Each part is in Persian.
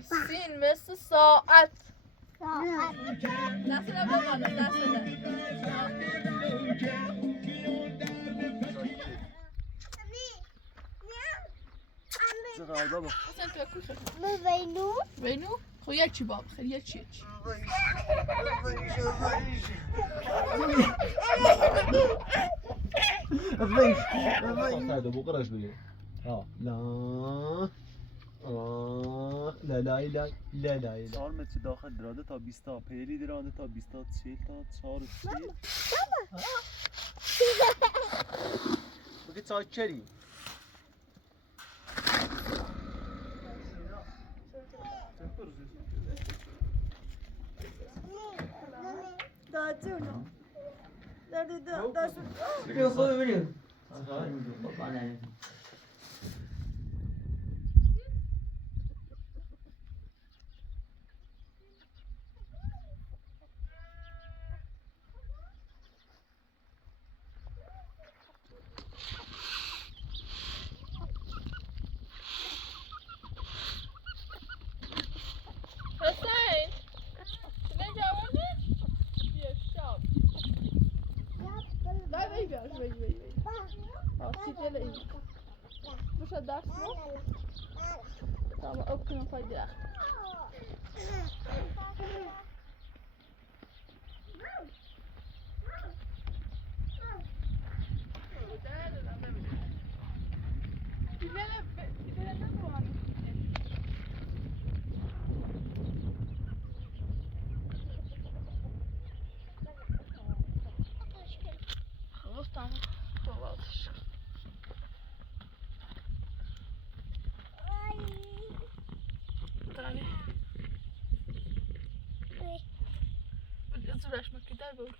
سین مثل ساعت. دستونه بمانه دستونه. زغال بابا حسن تو کوشه. وینو وینو؟ خب یکی باب خیلی یکی. هذا مو قرش بيه لا لا لا لا لا لا 4 متر داخل دراده تا 20 تا پیری دراده تا 20 تا 40 تا 4 بگی چاکری دادونو. دادونو. ببین خوب ببینیم حسین شده جوانه؟ یه شاب دای بایی بیاش بایی آسی جل این بشه دست رو تا ما اب کنم پای درخت خلاص خلاص تاني بدي ازرش مكداي بقول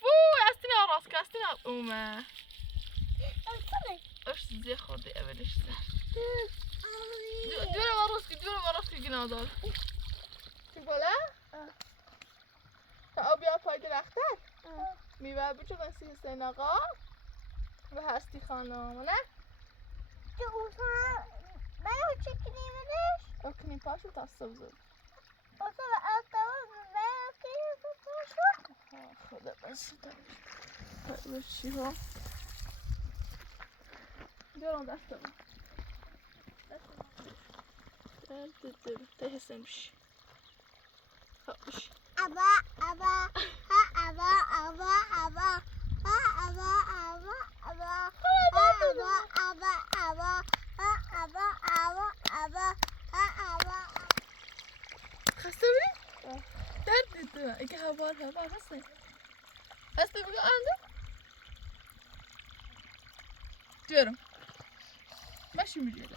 فو استنى راسك استنى قومه ايش زي خدي اولش دوره راسك جنادال تقوله تا بیا پای درختر میوه بچه کنسی حسین آقا و هستی خانم نه؟ تو اوسا برای چه کنی بدش؟ اکنی پاشو تا سبزد اوسا به اتوان برای کنی پاشو؟ خدا بسی تا چی ها؟ بیارم دستم ده حسین بشی خب بشی ابا ها ابا ابا ابا ها ابا ابا ابا ابا ابا ابا ها ابا ابا ابا ها ابا خسته بودی؟ درد دیدم اگه هوار هسته هسته بگو آنده diyorum. Başım yürüyor.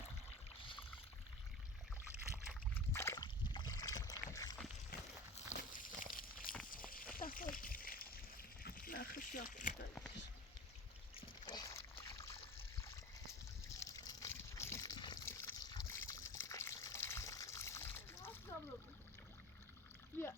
Nakış yaptım. Ya.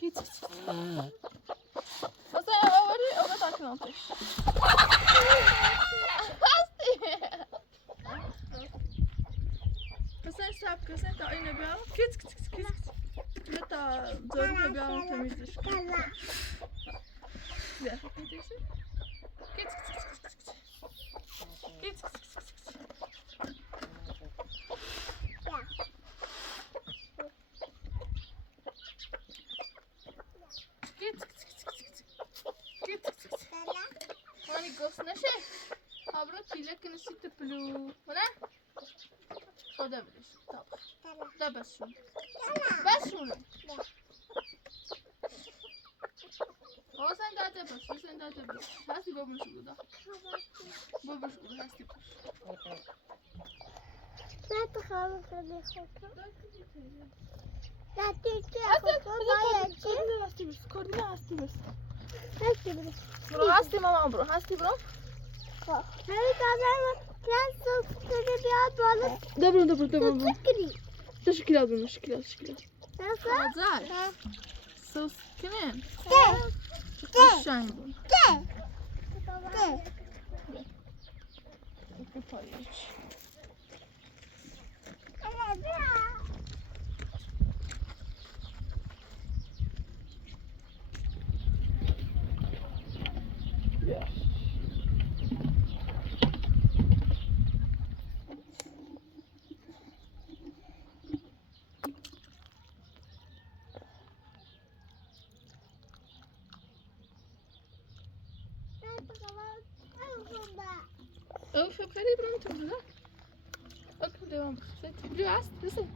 Git. Och sen var det och tack någonting. Sen sabka sen ta inne bia. Git. Meta zorba bia temizleş. Ya, git. Git. Mani gosnaše, abro tile که نسیت پلو، نه؟ خدا بلش، تا بسون، بسونه. حسین داده بس، هستی بابوش بودا. بابوش بودا هستی باش. نه تو خواهم خیلی خوکم نه دیگه هستی خوکم باید چی؟ هستی بس کردی هستی بس هستی برو برو هستی ماما برو هستی برو همین کامل کلاس سوس کنه بیاد بالا Dobro. چکری Teşekkürler benim teşekkürler. nasıl? Hazır. Sos kimin? De Çok aşağı bu. de de Bir paylaş. Yeah. Öf خیلی برام تو بذار. اوکی devam. Sen biliyor hast? Nasıl?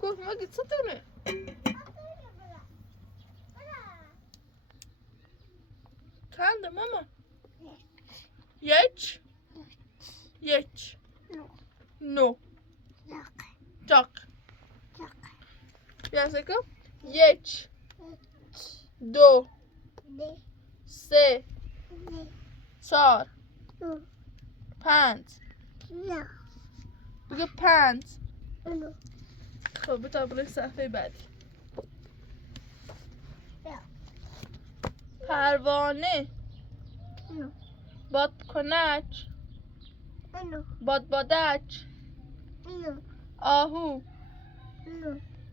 Komm, mal geht's zu tun. Kaldı mama. Jedź. Jedź. No. Tak. Języka? Jedź. Do. Se. Çar. Pant. بگه پنج. خب تا برای صفحه بعدی. پروانه. بادکنک. بادبادک. آهو.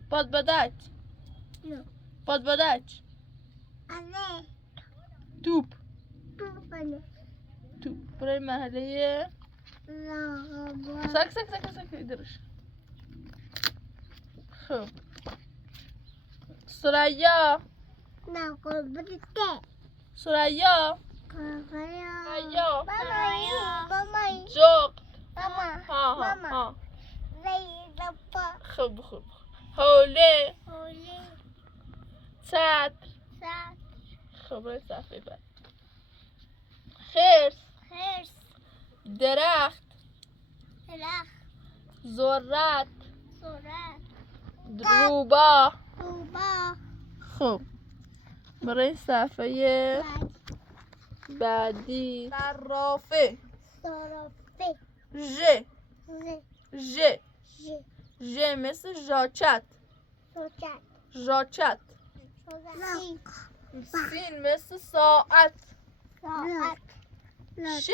بادبادک. بادبادک. توپ. توپ برای مرحله سک درش. خب سریا. سریا. جغد. ها خب حوله. چتر. خب برای صفحه بعد. خرس. درخت. ذرت. روبا. خب برای صفحه بعدی. صرافه. ژ. ژ ژ مثل ژاکت. سوچت ژاکت. سین مثل ساعت. ساعت ش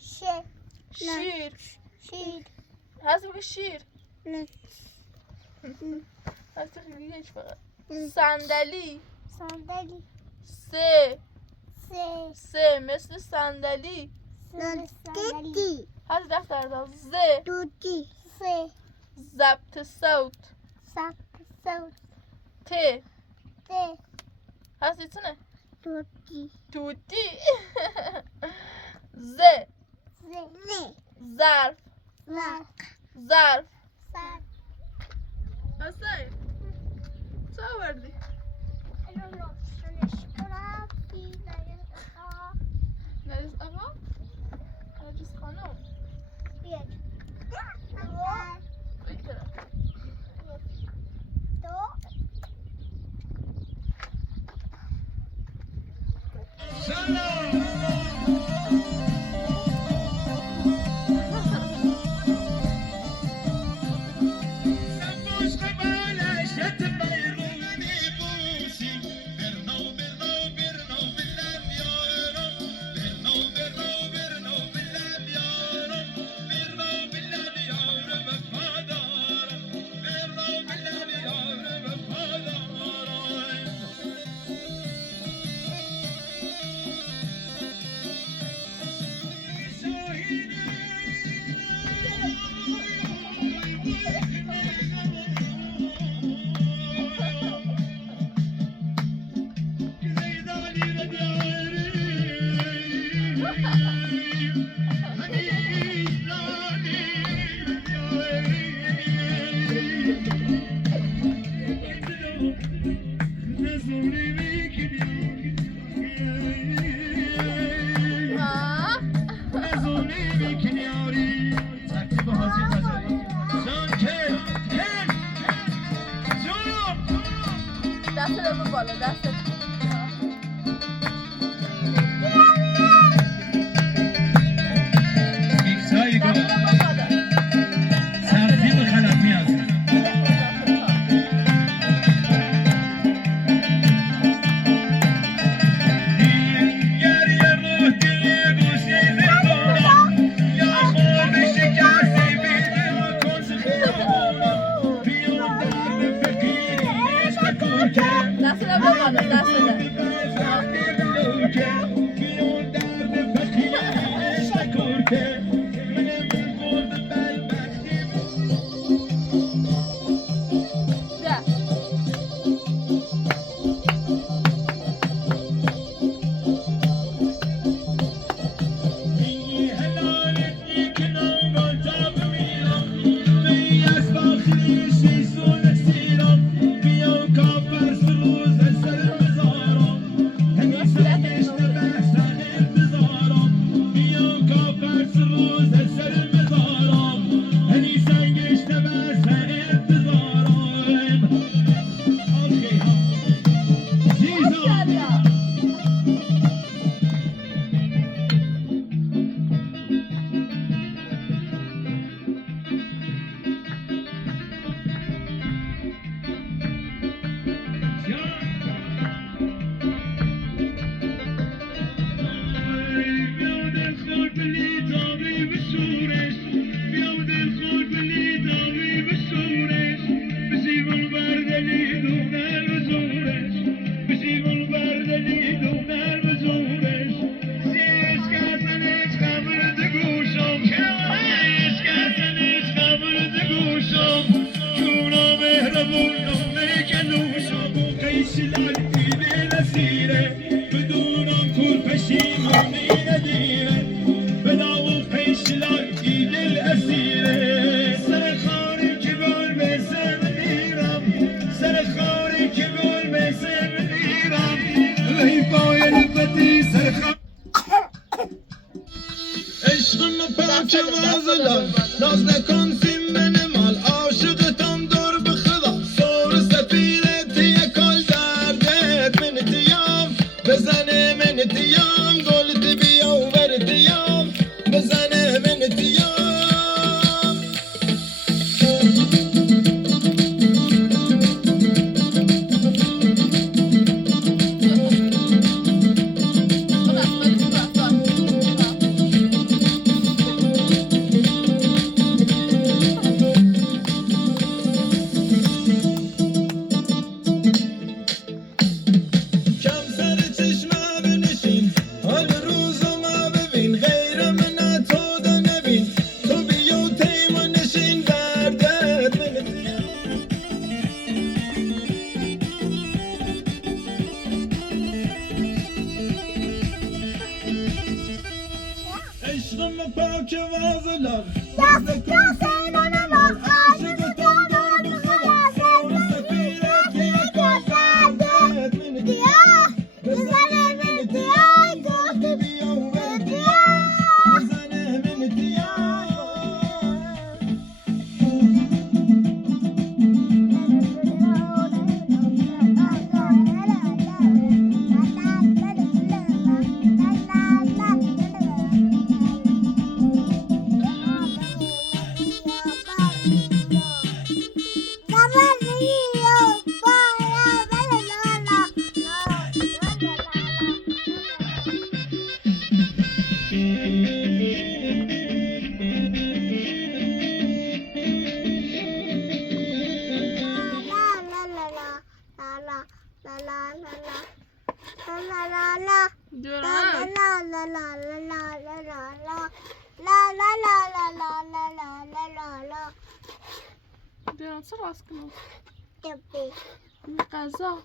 ش شیر. شیر هست بگه شیر. هست بگه هیچ فقط. صندلی. صندلی س س مثل صندلی. صندلی هست دست در ز دوتی س ضبط صوت. ثبت صوت ت ت هست ایتونه دوتی توتی. ز ز ظرف. ورق ظرف. سر حسین چه آوردی؟ اینو روشنش کنم بی نریز آقا؟ نریز خانم بیاد بگذارم. دو دست رو بالا دست ناز نکن سیم بنمال عاشقتم دور بخدا سور سفیرت یکال دردت من تیام بزنه من تیام گلت بیا و بر تیام بزنه من تیام خاک وازلان دست دست نانم عاشقتم دور بخدا سور سفیرت یک آزادت من دیا بزنه من دیا گفت بیا و بیا بزنه من دیا دیران چه راست کنم غذا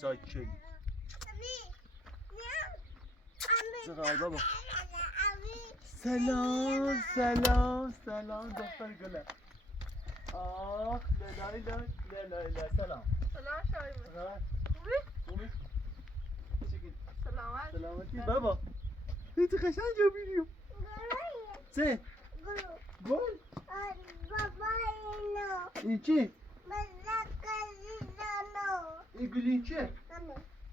ساکن چقدر بابا سلام سلام سلام دختر گله آخ لالای لالای سلام سلام شایم سلام خوبی؟ چیکار؟ سلامت سلامتی بابا این چه قشنگ جا بیریم چه؟ گل؟ این چی؟ این گل این چه؟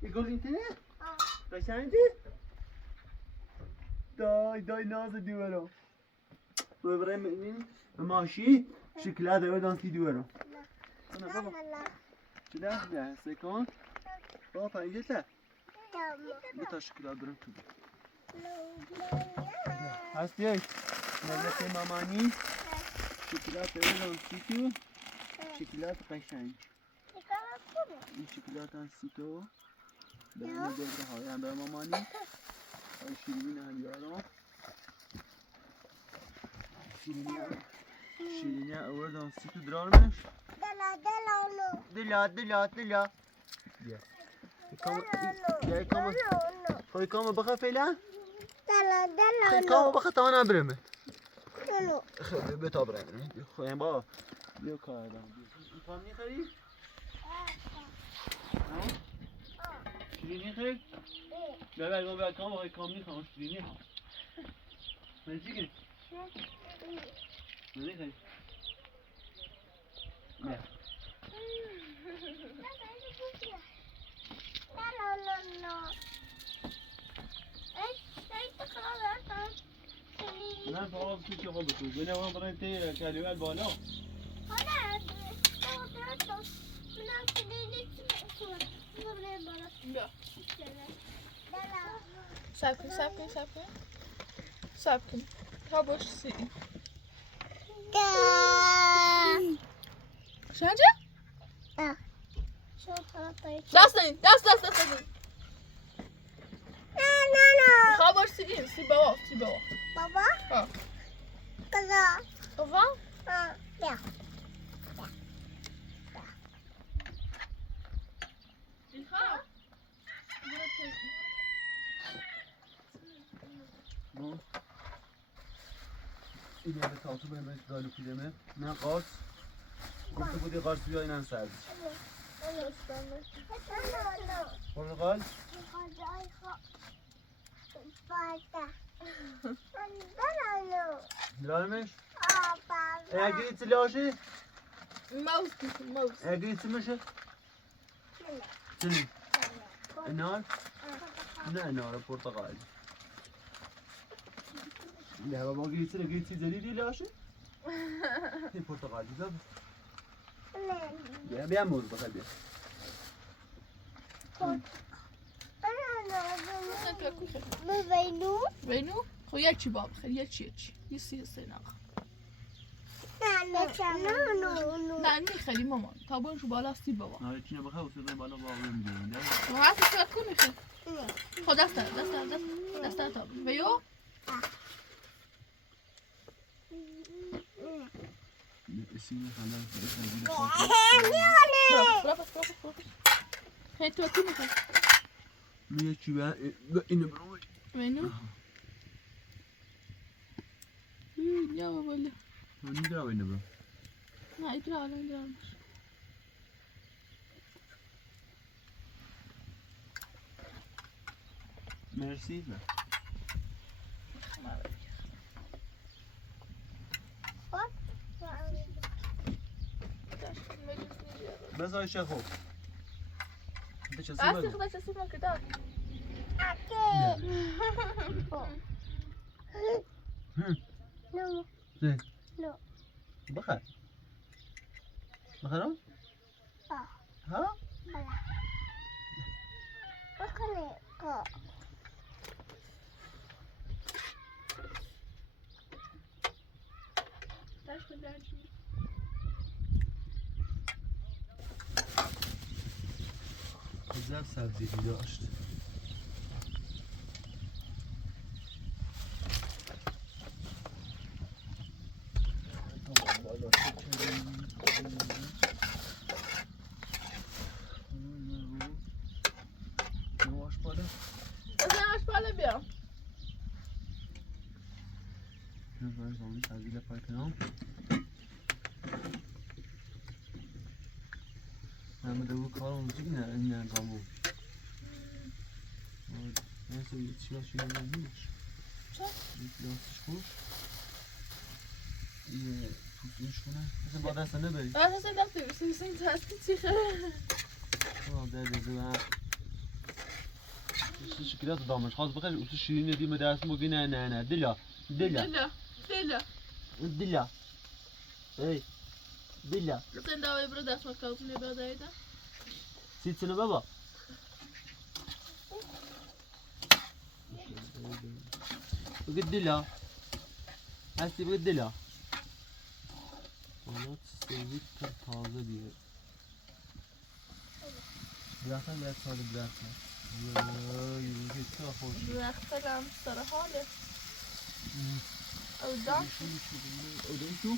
این گل این تنه؟ قشنگی؟ دای ناز دیوارو ببرم این ماشی شکلات رو دانسی دیوارو نه بابا چه نه سکون بابا پنجه تا تا شکلات برم تو هست یک ملت مامانی شکلات رو دانسی تو شکلات قشنگ این شکلات دانسی تو به این دیگه های هم به مامانی شیرین هم یارم شیرینی اول دانسی تو درارمش دلا بیا کام بخواه فعلا کام بخواه تا نبرمه خیلی بتا برمه خواهیم با بیا کار دارم این کام میخوری؟ شیرینی خیلی؟ بیا کام بخواه کام میخوام شیرینی من چی گری؟ من خیلی؟ نه نه فقط تو چه خوبه تو بینه من برای تی کلیوه بالا بیا سب کن تا باش سی شنجه؟ دست نید تا باش سی بابا بابا ها کجا بابا بیا میخوام این به تاتو بهم دالو پیلمه نه قارس گفته بودی قارس بیا اینم سرد پرتقال Lärmisch? Geht's Lasche? Maus diyorsun maus. Geht's Mische? Senin. Nar? Ne nar portakal. لا بابا قلت له قلت زلي لي لاشي في برتقال جاب يا بيعمل بقى بيع بينو خويا تشي بابا خليها تشي يصير سيناق نه میخلی مامان تابونشو بالا سی بابا نه چی بخواه و سوزن بالا بابا میگیرن ما حرف شد کن میخوای خود دست تا بیو اسمه خلاص برافو هی تو کی میخوای میگه چی با اینو برو بینو یا بابا میگه اینو برو نه ایدرا الان مرسی بس آیشه خوب بس خدا چه سیما که دار زين بخير بخير ها عجب سبزی داشت بالا بیا سبزی لپای کنم همه دو کارم چی نه این انجام بود نمیشه یه چی هاشی نمیش چه؟ یه پلاستش خوش یه پوستش کنه مثل با دست نبری اصلا دست بسیار این تستی چی خیلی شکلات دامش خواست بخیر اوسو شیرینه دیم دست موگی نه دلا ای دلا sen davayı burada açmak lazım ne badaydı سیتسنه بابا بگید دلا هستی بگید دلا حالات سیوی تر تازه بیه درختن باید سال درختن وای که تا خوش درختم سر حاله او دام شو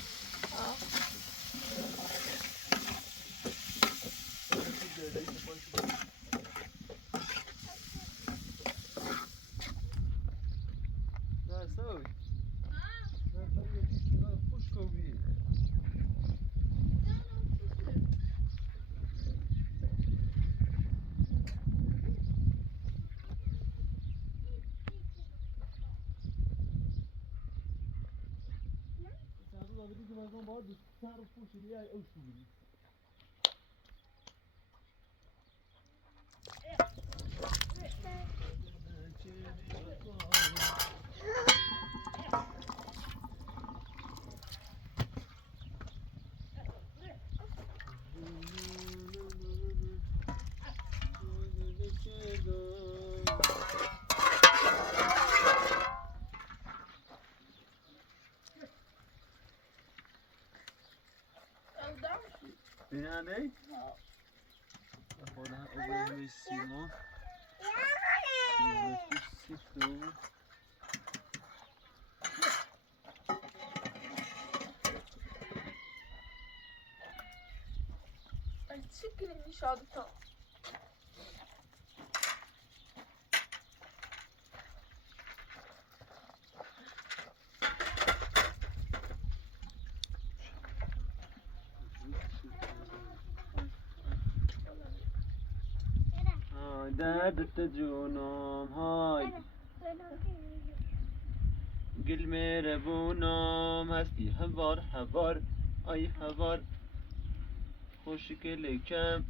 اینا نه؟ خودم اومدم سیما سیفتو ay çıkın inşaatı tam دردت جونم های گل مهربونم هستی هوار هوار آی هوار خوشگل کم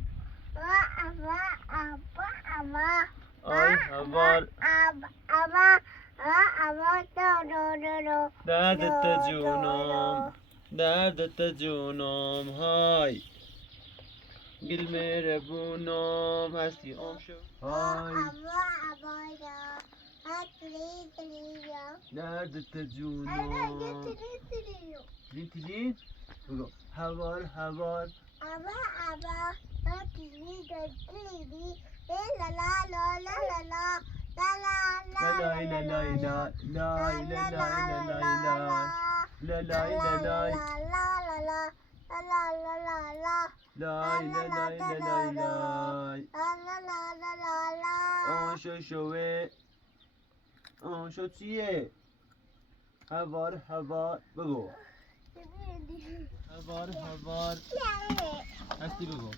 آی هوار دردت جونم دردت جونم های گل مهربونم هستی آم شو های دردت جونم تلین تلین بگو هوار هوار آن شوه آن شو چیه هوار هوار بگو هوار هوار هستی بگو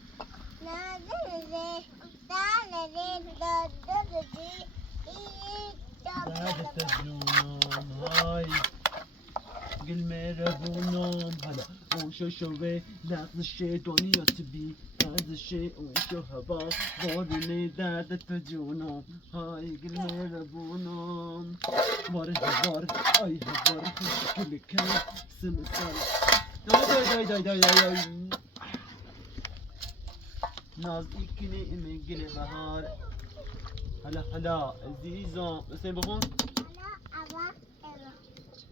دردت جونم های گل مهربونم حالا اون شوه نقش دنیا بی ارزش اون شو هوا بارونه دردت جونم های گل مهربونم وار هوار آی هوار خوشگل کم سمسال دای دای دای دای دای ناز ایکنی امی گل بهار هلا هلا عزیزم اسم بخون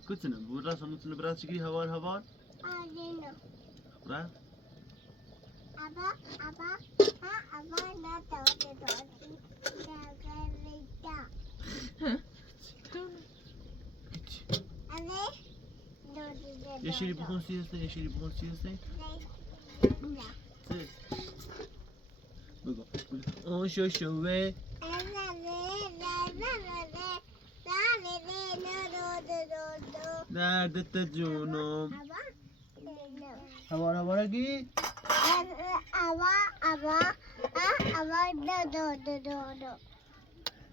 كنتنا بقول راس نوتنا براس شكلي هوار هوار را يشيلي بخون سياسة يشيلي بخون سياسة بقول شو شوه دردت جونم هوار هوارگی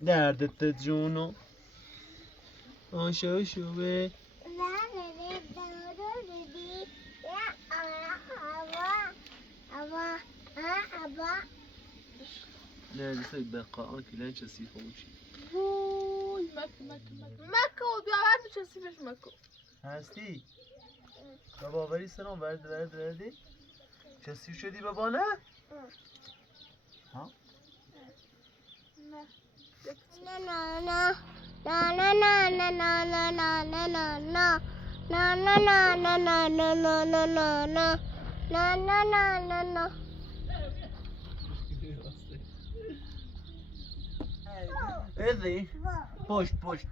دردت جونم آن شو شوه لا لسه بقاء كلان شسيفه وشي وای مکه و بیاور تو چسیبش مکه هستی؟ بابا ولی سلام وردی؟ چسیب شدی بابا نه؟ ها؟ ادی پشت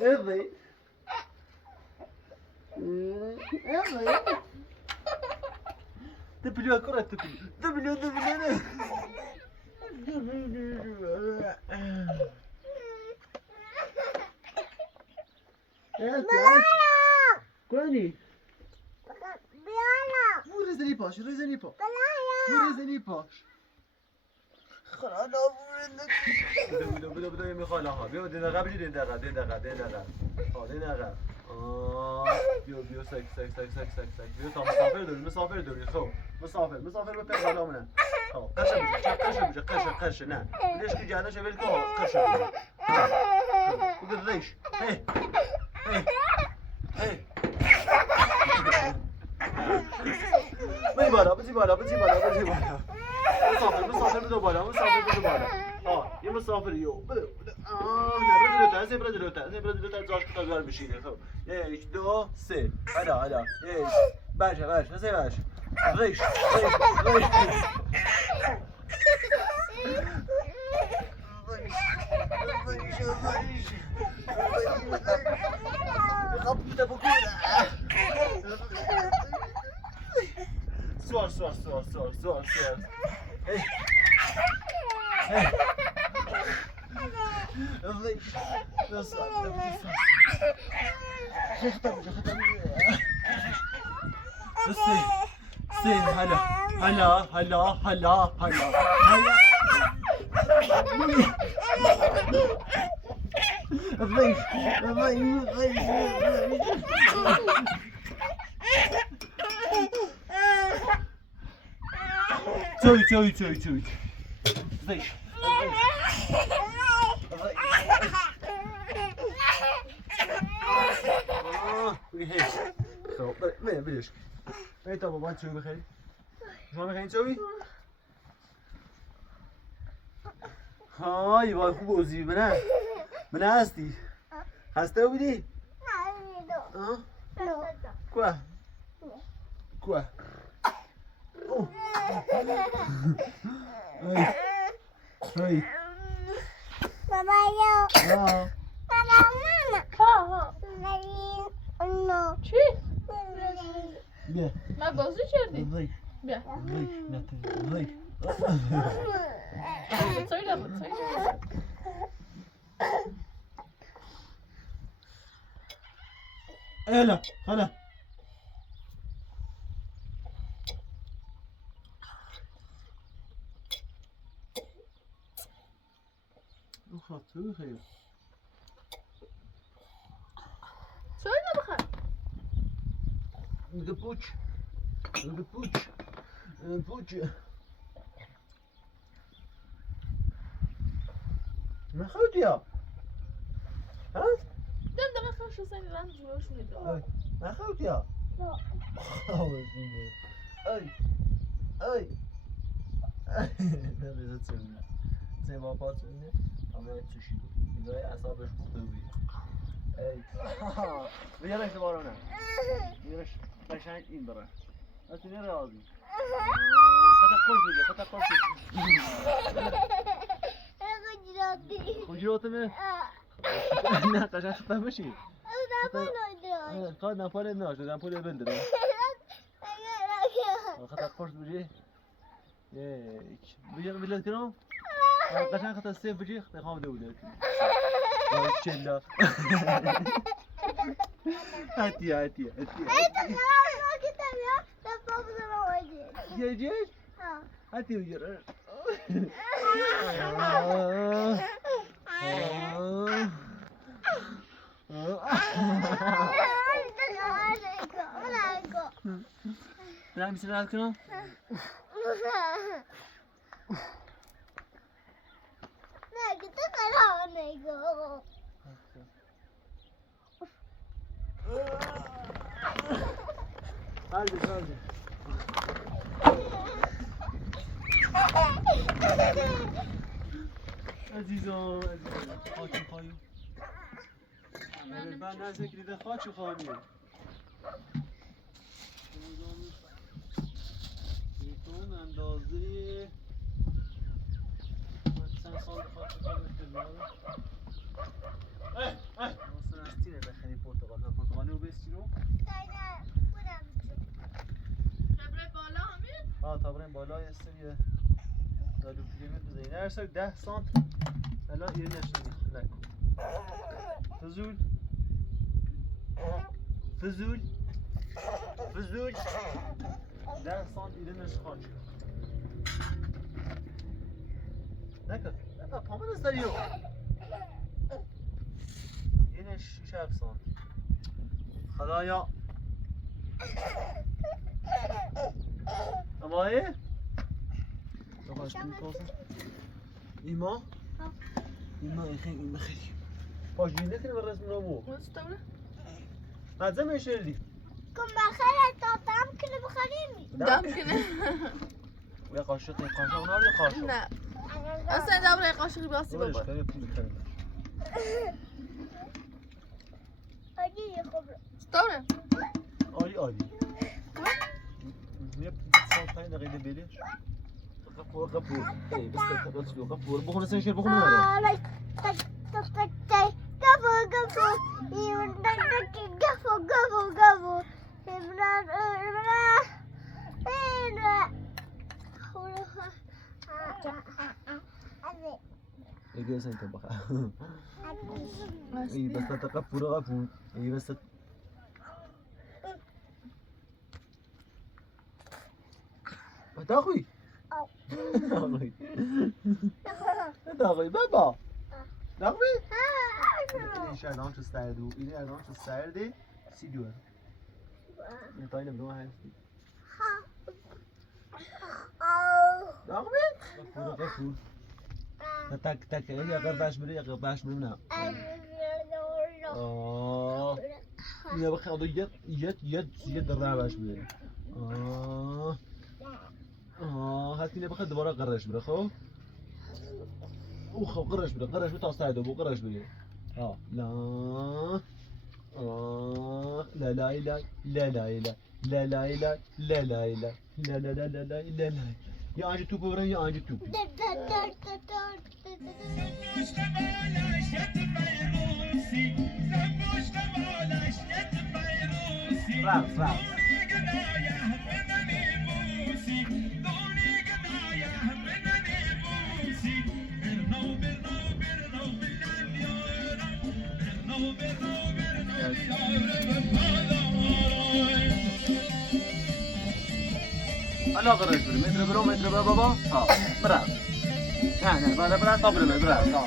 ادی تبليو كرة تبليو كوني مو رزني باش خلاص بده يمي خالها بيو دين دقه بجي دين دقه بيو سك بيو تا مسافر دوري خو مسافر به پیغالا منه خب قش نه ليش كي جانا شبل كو قش بقول ليش هي بزي بالا مسافر بدو بالا یه مسافر یو نه برد تا جاش کتا گار بشینه خب 1 2 3 حالا باشه ریش خب بده بگو سوار ریش سين هلا هلا هلا هلا هلا هلا الضيف توي ضيف بلش ايه طب ما تسوي بخير شو میخواین تسوی؟ های وای خوب بازی من هستی؟ هسته بودی؟ کوه کوه های بابا یا ها بابا ماما ها چی؟ بیا من بازی کردی؟ ضيف بیا ضيف söyle. هلا خاطر خیر Söyle bakalım. میگه پوچ نخوردی یا؟ ها؟ Dem ben şu seni lan julaş mıydı? نخوردی یا؟ ای نمیزد سمونه سیما پا سمونه همه توشی بود نگاه اصابش بخته بید ای بیارش بارانه بیارش قشنگ این برن اصلا نیره آزی خطا خوش بگه خجراتمه نه قشنگ خطا بشی خواهد نپاله ناش دادم پوله بندرم خطا خوش بگه یک بیار بلد کنم قشنگ خطا سیف بگه خطا خام دوله چلا هاتي يا جيش هاتي وجر لا مسنا كنو لا كنت قرانيكو هذه عزیزان خاک خواهی من نزدیک دیده خاک خواهی تلفن اندازه مثلا سال خاک خواهی مثلا از تینه بخری پرتغالی رو بستیرو تابرین بالا یه سری دالو پیرامید بزنید هر سال 10 سانت الان ایران نشدید نکن فضول 10 سانت ایران نشخان شد نکن پامن از داریو اینش 6 سانت خدایا امایه؟ ایما؟ ایما خیلی پاجینه کنه بر رسم نامو مستوله؟ مزه میشردی کن بخیر تاتم کنه بخوریم دم کنه یه قاشق اونا رو یه قاشق نه اصلا دم قاشقی باسی بابا عادی خوب ستوره عالی یه سال 5 دقیقه بله غفور ای بس غفور بخور سن شیر بخور آی تک گفو ایون تک گفو ایمران اگه سنت بخور ای بس غفور ای بس تاخوی تاخوی تاخوی بابا تاخوی این شردان تو سردو این شردان تو سرده سی دوه این تاینه بدون هستی تاخوی قفور تک تک یا قرباش بری یا قرباش بری نه یا بخواد یه درباش بری هستی نبخواد دوباره قرش بره خب او خب قرش بره تا سعیدو بو قرش بره لا لا لا لا لا لا لا لا لا لا لا لا لا لا لا لا لا لا لا یا آنجا توپ ببرن یا آنجا توپ رفت رفت انا قرش بري متر برو متر برو بابا ها برا نه بعد برا تا برو برا تا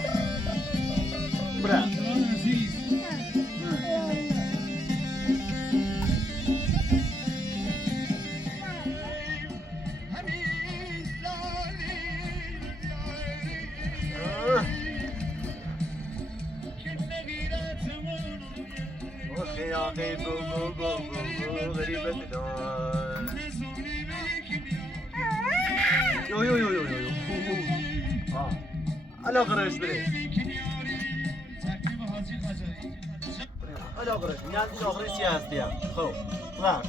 برا اخي يا اخي بو بو بو بو غريبة الدار يو يو يو يو يو انا قرش بري انا قرش يعني انا قرش سياستي خو خلاص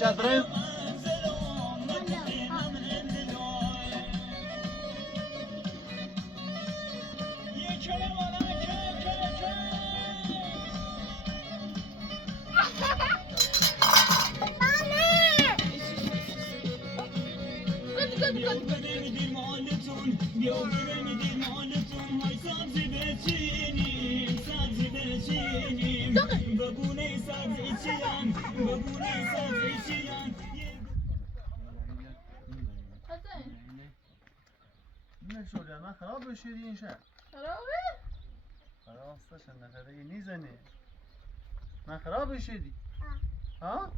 شاد بريم نه شده من خراب بشه این شهر خرابه؟ خلاص تاشن نخره نیزنه من خراب بشه دی ها؟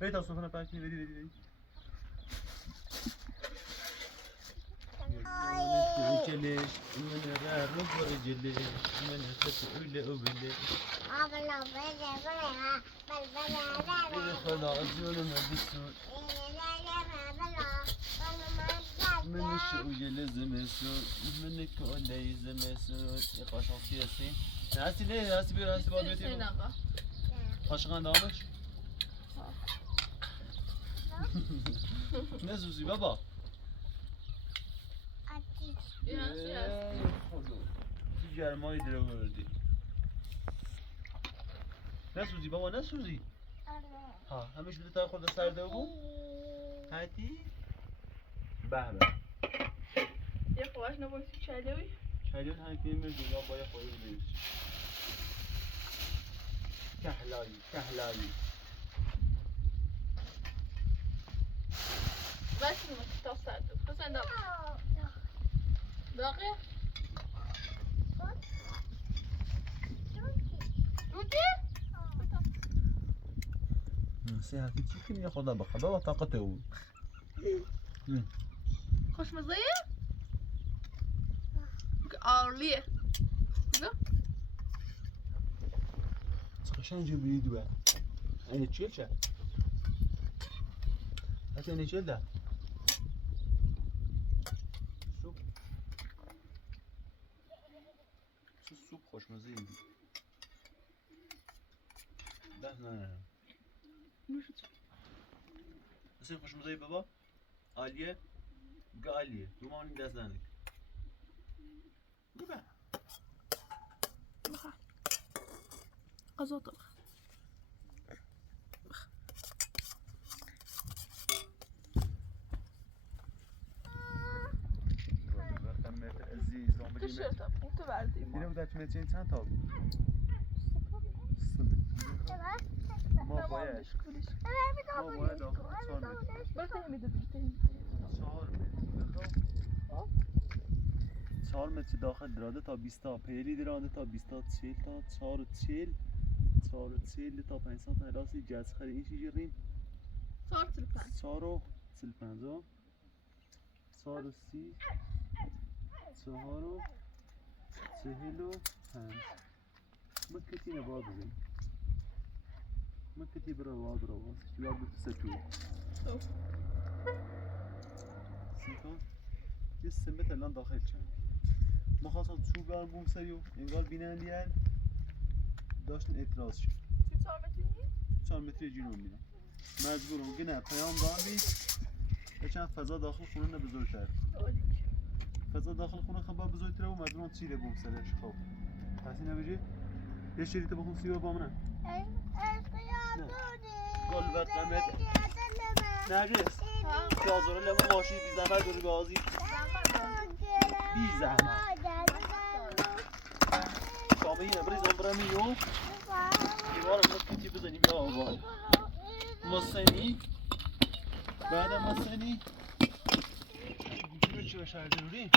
بیت از صفحه پاکی بدی رجلش من رارب رجلش من فتقول أبلش خلاص جون ما بسود من الشوية لازم يسود من كل لازم يسود يا قاشق سياسي ناسي ليه ناسي بير ناسي بعد بيتي قاشق دامش نسوسي بابا گرمایی در آوردی نسوزی بابا نسوزی ها همیشه بده تا خود سرده بود هاتی به به یه خواهش نبایستی چلوی چلیون همین پیه مرد یا باید خواهی بریش کهلایی بس تا سرده بود حسین دام باقی؟ روتی؟ سیحتی چی کنی یا خدا بخواه بابا طاقته بود خوشمزه عالیه قشنگ برید و اینه چیل چه؟ حتی اینه چیل ده؟ سوپ چه سوپ خوشمزه این ده نه نوش جون. حسین خوشمزه بابا عالیه گه عالیه دومان این دست دنک ببر غذا طبخ. تشرت تو بردی اینه بودت مترین چند تا ما باید آخر 4 متر برتنی میده 4 متر داخل دراده تا 20 تا پیری دراده تا 20 تا 40 تا 4 تا 5 تا راستی جز خری این چی جریم 4 و 35 4 و 30 4 و 45 مكتي نبادرين مكتي برا بادرة واس شباب بتسجل سيكون السمت الان داخل كان ما خاصة شو قال بوم سريو انقال بينان ديال داشتن اعتراض شد 4 متر جنوب میدم مجبورم گنه پیام دادی چند فضا داخل خونه نبزرگتر فضا داخل خونه خب بزرگتره و مجبورم چیره بوم سرش خب پس اینه بجی یه شریط بخون سیو با منه گل بد قمت نرگس پیازاره لبو ماشی بی زحمت داری گازی بی زحمت کامه اینه بریزم برمیو دیوارم مکتی بزنی بیا آباد مصنی بعد مصنی گوشی رو شهر ضروری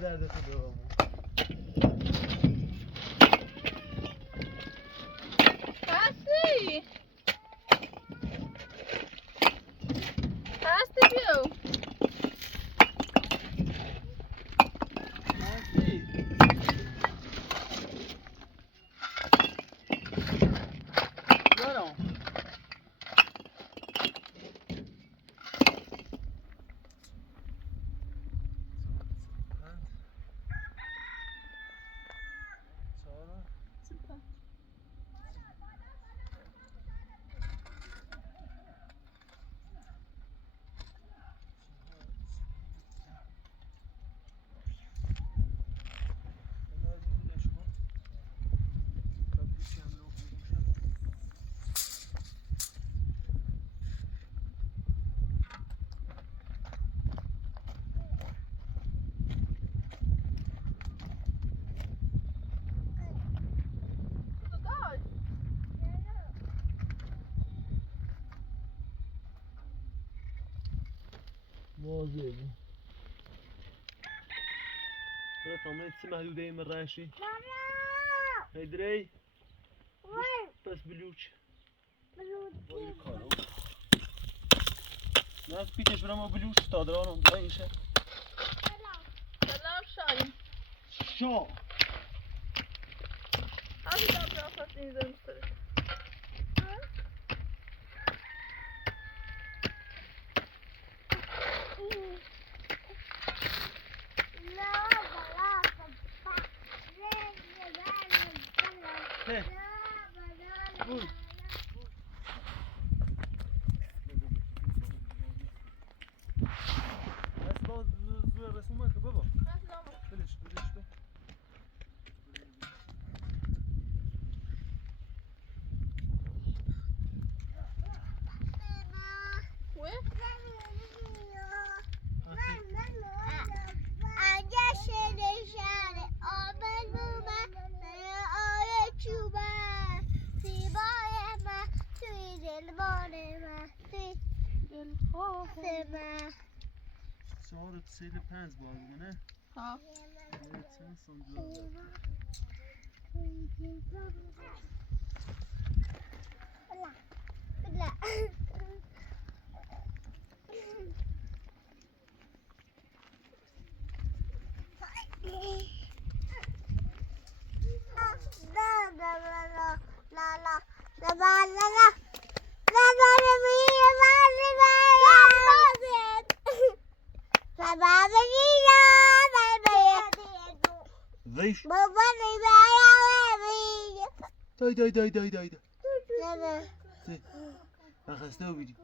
درد خدا هستی هستی بیو هستی برام واضح ترى طمنت سمع دودي من راشي هيدري بس بلوش ناس بيتش برا ما بلوش تادرانم بايشه سلام شایم شا Bak ineceğim üstelik. He. Buyur. Asla zor resim var ki baba. Ben size ama. Biliş be. Ué? Sonra seyli pens var bu ne? Ha. Evet sen sonucu. Wees. Dai. Dan gaan snel weer.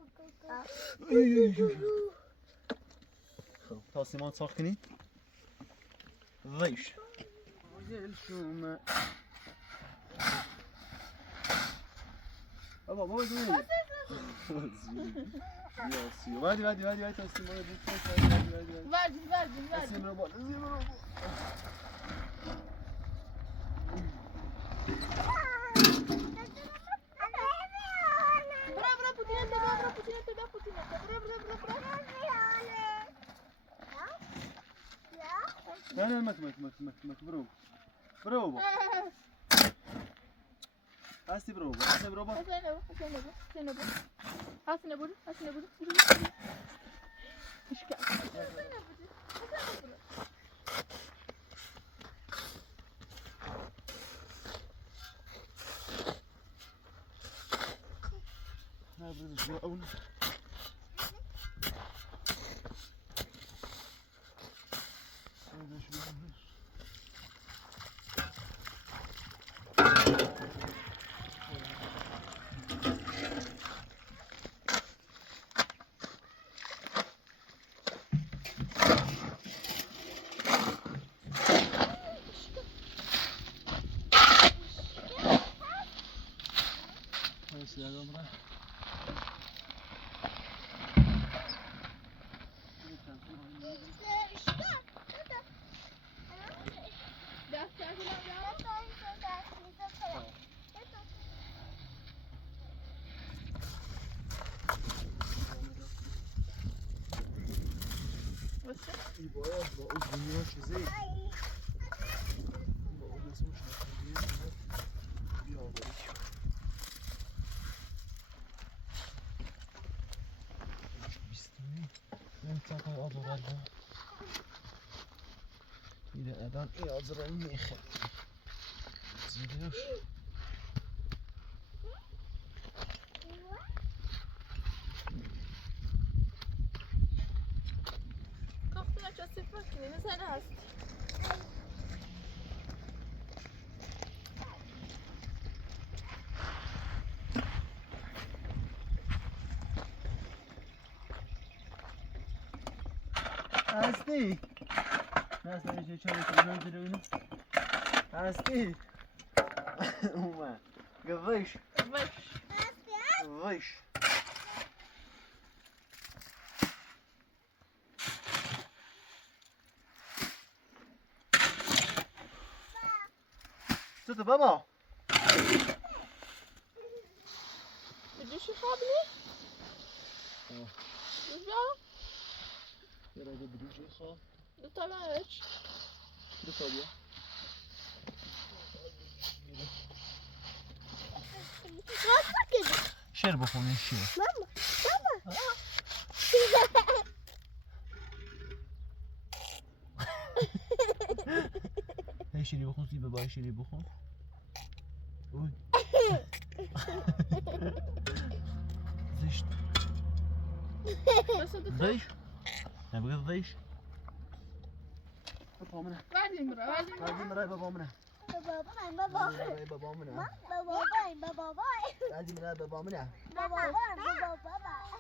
Goed, als iemand zag je niet. Wees. Baba, wat doe je? Ya, suyu. Hadi, teslim bana bir ses hadi. Verdim. Teslim robot. Bra, putinete, bra, putinete. لا mak, bravo. Bravo. Hasti bravo. Hasine bu. İşte. Ha, burada şu avun. Silahdan bırak. I boję, bo uzdrowiła się zejść. Bo one są منطقه آب و برگا میره الان این آزرایی میخه زیرش Kaptın açası makineni sen hast. هستی؟ هستی چه کنم جلوی هستی؟ اومد گوش وش چطور بابا؟ بدوشی خابلی؟ دوش بیا؟ یه راجع بدوشی خواه دو تا برش دو تا بیا شیر بخونی شیر هی شیری بخون سی ببای شیری بخون اوی زشت بس ضيش نبغى ضيش بابا منه بعدين مرة هذه مراي بابا منه بابا باي بابا مراي بابا منه بابا باي بابا باي هذه مراي بابا منه بابا باي بابا باي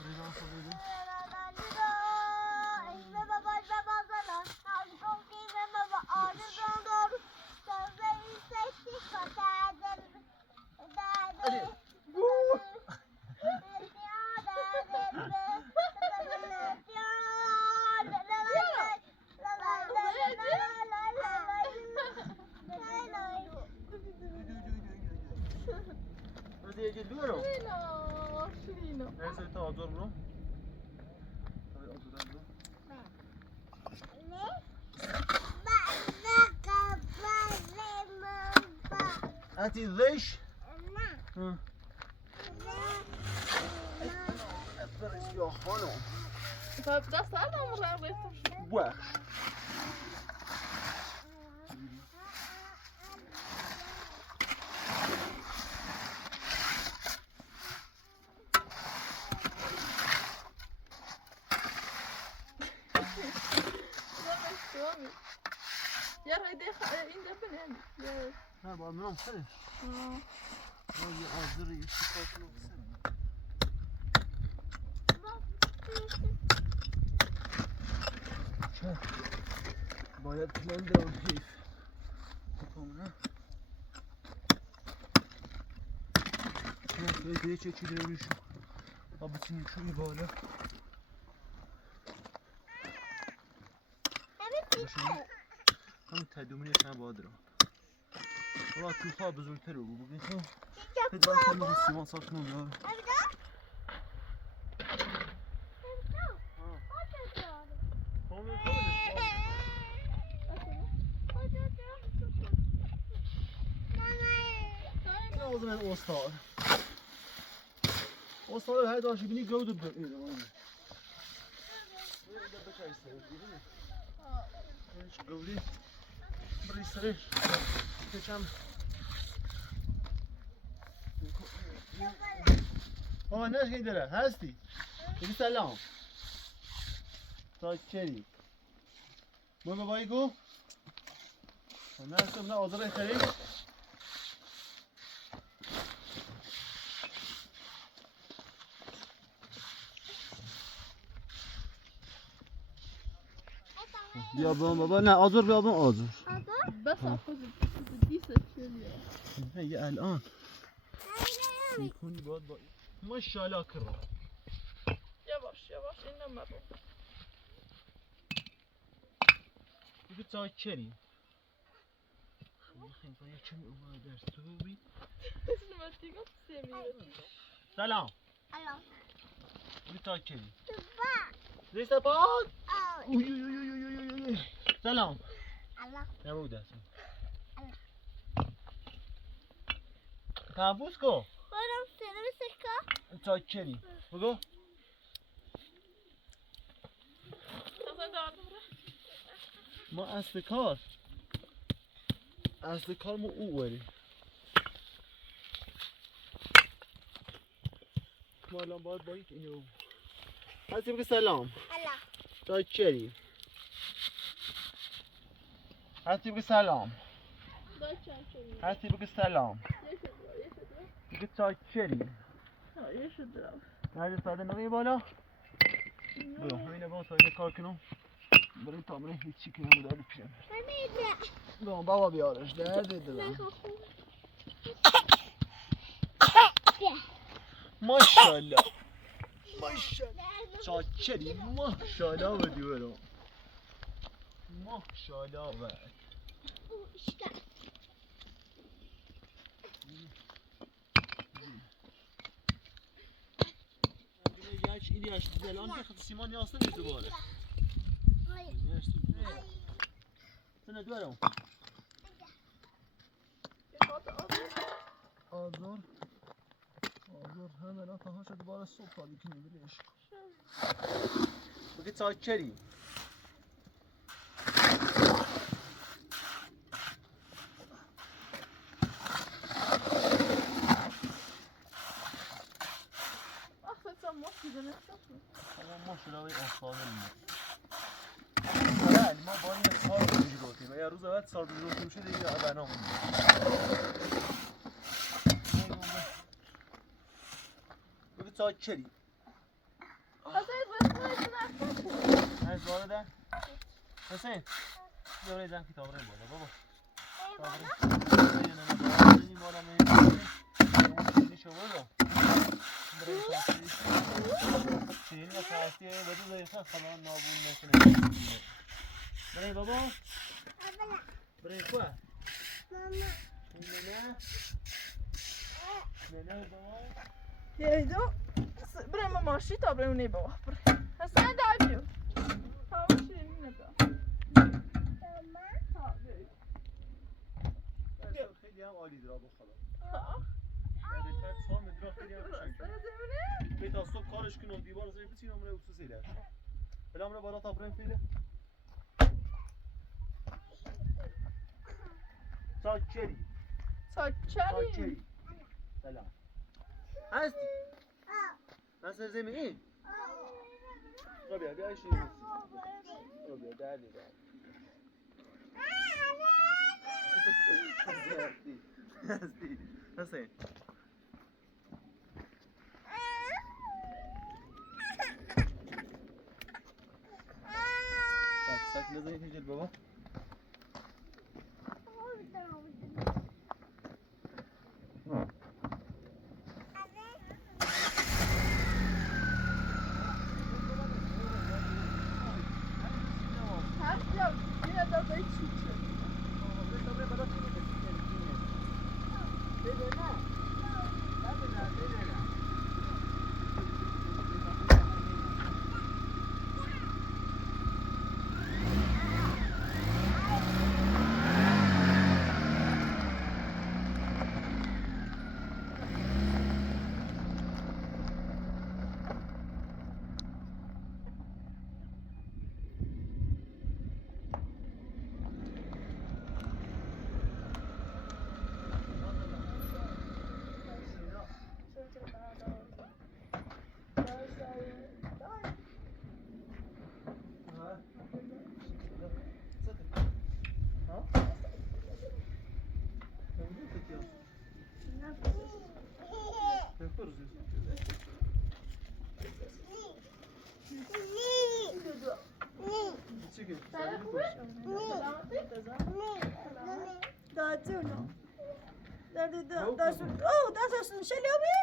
رضا صديقي هذه يجي دوره شيرينو هذا تاجر برو هذا أجر برو أنت ضيش أفرس يا خانم فبدا صار مرة ريتم وحش يا هيدي این دفن يعني ها بعد منهم خلي اه هذه أزري يشتكوا باید پلان دارم حیف بکنم نه باید چه چی داریشو آب بچینیم شوی بالا همین تدومینی هم باید دارم والا تو خواه بزرگتر رو بگید خب هیچ باید هم رو سیمان صاف کنم بیارم من استاد استاد هر داشتی بینی گودو بگیره هیچ گودی بری سرش کچم نه خیلی داره هستی بگی سلام تا چری باید بابایی گو نه هستم نه آزار خرید بیا بابا نه آزار بیا آزار بس خذ ديسة شوية هي الان يكون بود ماشاءالله كرة يواش يواش إنه مرة بگو تا چری خیلی باید چمی اومد در سوبی لما تيجي تسمي سلام سلام بگو تا چری سلام زیست پاک سلام الله نبود هستم تنفوس کو برام سلام سکا تا چری بگو ما اصل کار ما او بریم ما الان باید با اینو هستی بگو سلام الله تا چری هستی بگو سلام هستی بگو سلام بگو تا چری هرده ساده نوی بالا برو همینه با ساینه کار کنم برای تامنه هیچی کنم و داری پیرم برو بابا بیارش درده دادم ماشالله ماشالله چاچری ماشالله بدی برو ماشالله بد yaş iyi yaş güzel anca Simon yazsın dedi bu arada. Yaş güzel. Sana diyorum. Azor. Azor hemen atağa şöyle bana sopa dikini biliyorsun. Bugün saat çeri. ما شلوی آسانه میمون ما بانی سال بجروتیم و یه روز اول سال بجروتیم شده دیگه بنا میمون بگو تا چری از وارده حسین دوره زن کتاب رو بالا بابا چیلی و فرستی بدو زیخه خلان نابون نکنه برای بابا برای خواه نه بابا یه دو برای ما ماشی تا برای اونی بابا حسن دایبیو تمام شیرینی ندا خیلی هم عالی درا بخلا سال مدرا خیلی هم قشنگ بیت از صبح کارش کنم دیوار زیر بچین امره اکسو سیده بلا امره بالا تا بریم فیله ساچری ساچری سلام هستی نصر زمینی بیا بیا شیرین بیا دردی هستی حسین ساک لازم اینجا بابا دستشون شلوی؟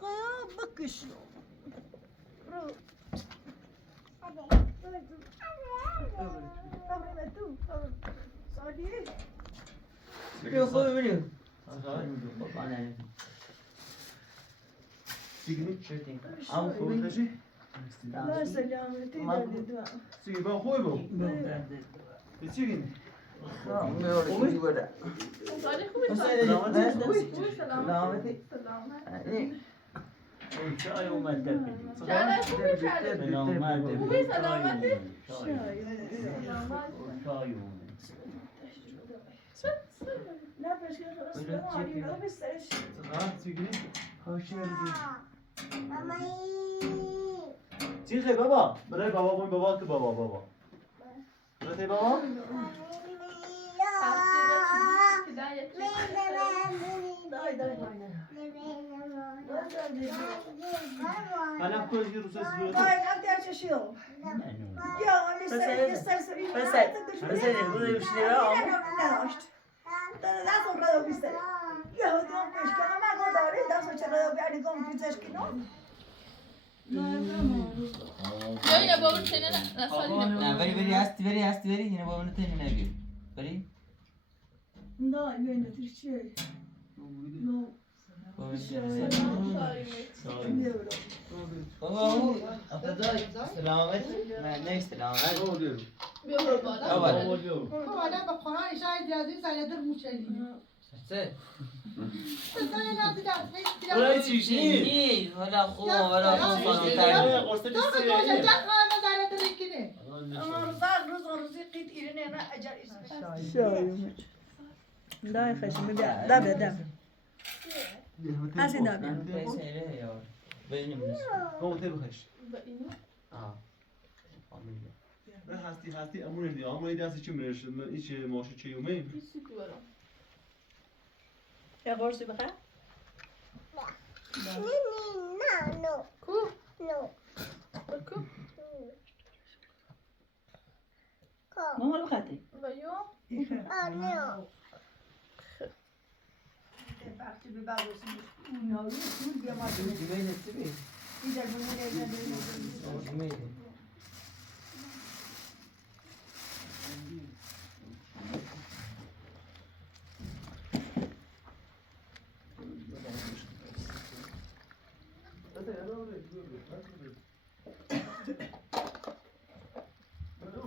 خب بکشو برو Video خود video. Shooting. I'm خودشی لا سلامتی دادی دو سیگی با خوی با چی گینی خوبی بوده. سلامتی. چای اومد در بدیم خوبی سلامتی چای اومد نه پشکه خلاص کنم آری رو بسترش سیگی Mami. چی خیلی بابا برای بابا بوی بابا تو بابا برای بابا دای دای الان کوچی رو سه زود دای نم چشیو یا مستر سری مثلا بوده بشیره ناشت دست رو بیستر یا دام پشکه ما گو داری دست چرا بیاری گم پیزش کنو یا یه بابا چنه نسالی نه بری هستی اینه با اون تنی نگیر بری نه یه چیه نو بابا او ابتدای سلامت من نیست سلامت بیا برو بالا خب آدم با قرآن شاید یادی زایده موچلی سه سلطان نازی دست برای چیشی نی ولا خوب خانم تر قرصه تو به گوشه جا خواهد زایده رکنه روزی قید ایرنه نه اجر اسمش شایم دای خشم بیا دم هستی هستی دم پیسه یار بینیم نیست. قوته بخش. با اینو آه. فامیلیه. نه هستی امون دی. امون دی هستی چی میرسه؟ من ایچ ماشو چی اومیم؟ بیسی تو برام یه قرصی بخیر؟ No. کو No. کو ماما بخاطی. با یو Oh no. وقتی به برداشتی اونایی دور بیا ما جیمیل چی بی؟ اینجا بمونه جیمیل.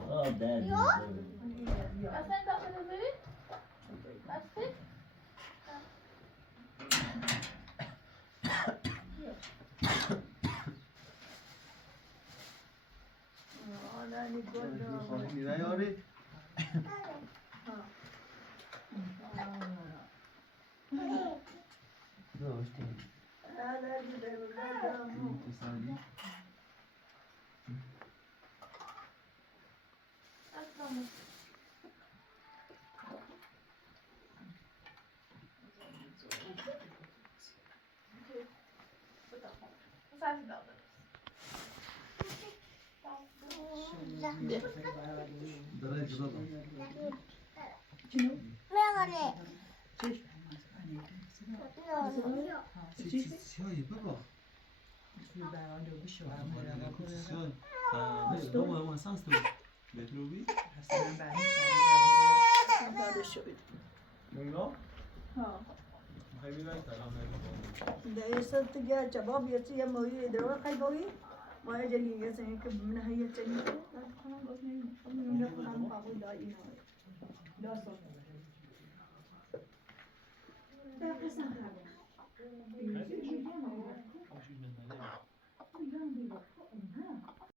آه در اصلا داخل بری بسته نه یاری. داشتی. تسالی. اصلا داره جدا. Melanie. چیه بابا؟ ما سانس تو بتروبی؟ منگا؟ خیلی رای سلام علیکم. ده يصير تجاه شباب يصير موي يدرون خي بوي ما يجي يصير من هي تجي لا تكون بس من يكون بابو دايما لا صار لا قصة